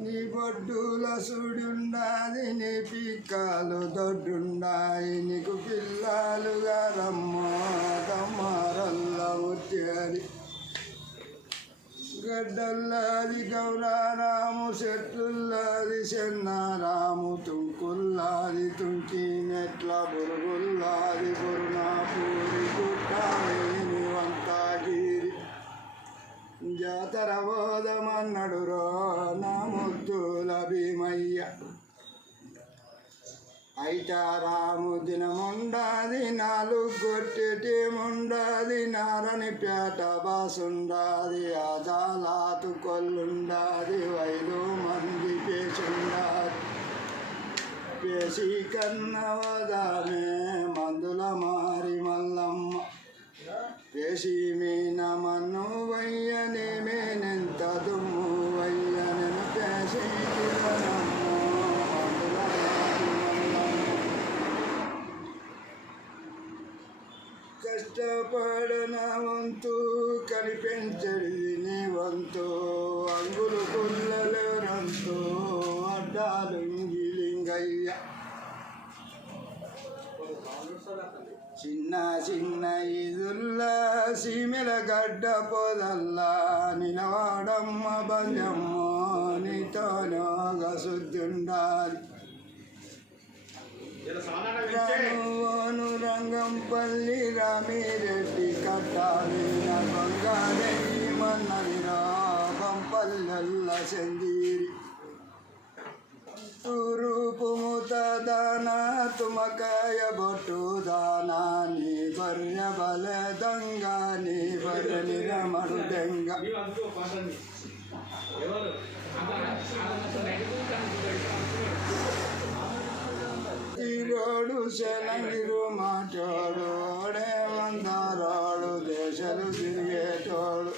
నీ బొడ్డుల సుడుండాది నీ పిక్కలు దొడ్డుండాయి నీకు పిల్లలుగా రమ్మరల్ల వచ్చేది గడ్డల్లాది గౌరారాము చెట్లుల్లాది చెన్నారాము తుంకుల్లాది తుంకి నెట్ల బురుగుల్లాది బురునాపూరి గుట్టాలేని వంతాగిరి జాతర బోధమన్నడు రో నా ముద్దుల భీమయ్య అయితారాము దినముండాది నాలుగు గొట్టెటి ముండాది నారని పేట బాసుండాది ఆదాలాతు కొల్లుండాది 5 మంది పేచుండాది పేసి కన్నవదామే మందుల మారి మల్లమ్మ పేసి మీన మన్ను వయ్యనేమేనెంత దుమ్ము వయ్యనెను పేసి కష్టపడన వంతు కనిపించడి నీ వంతు అంగులు పుల్లలు రంతు అడ్డాలు ఇంగిలింగయ్య చిన్న చిన్న ఇదుల్లా సీమెల గడ్డ పొదల్లా నిలవాడమ్మ బంజమ్మ నీతోనోగా శుద్ధుండాలి రాను రంగంపల్లి రామిరెడ్డి కట్టాలి నా బంగారెడ్డి మన్నది రాగంపల్లెల్ల చెందిరి తూరుపు ముత దానా తుమకాయ బొట్టు దానా నీ బర్రె బలె దొంగ నీ బర్రె నిరమడు దెంగ ఈరోడు శనంగిరు మాటోడు ఓడే వందరోడు దేశాలు తిరిగేటోడు